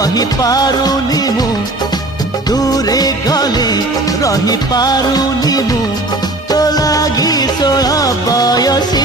रही पारुनी मु दूरे गले रही पारुनी मु तो लागी 16 बयसी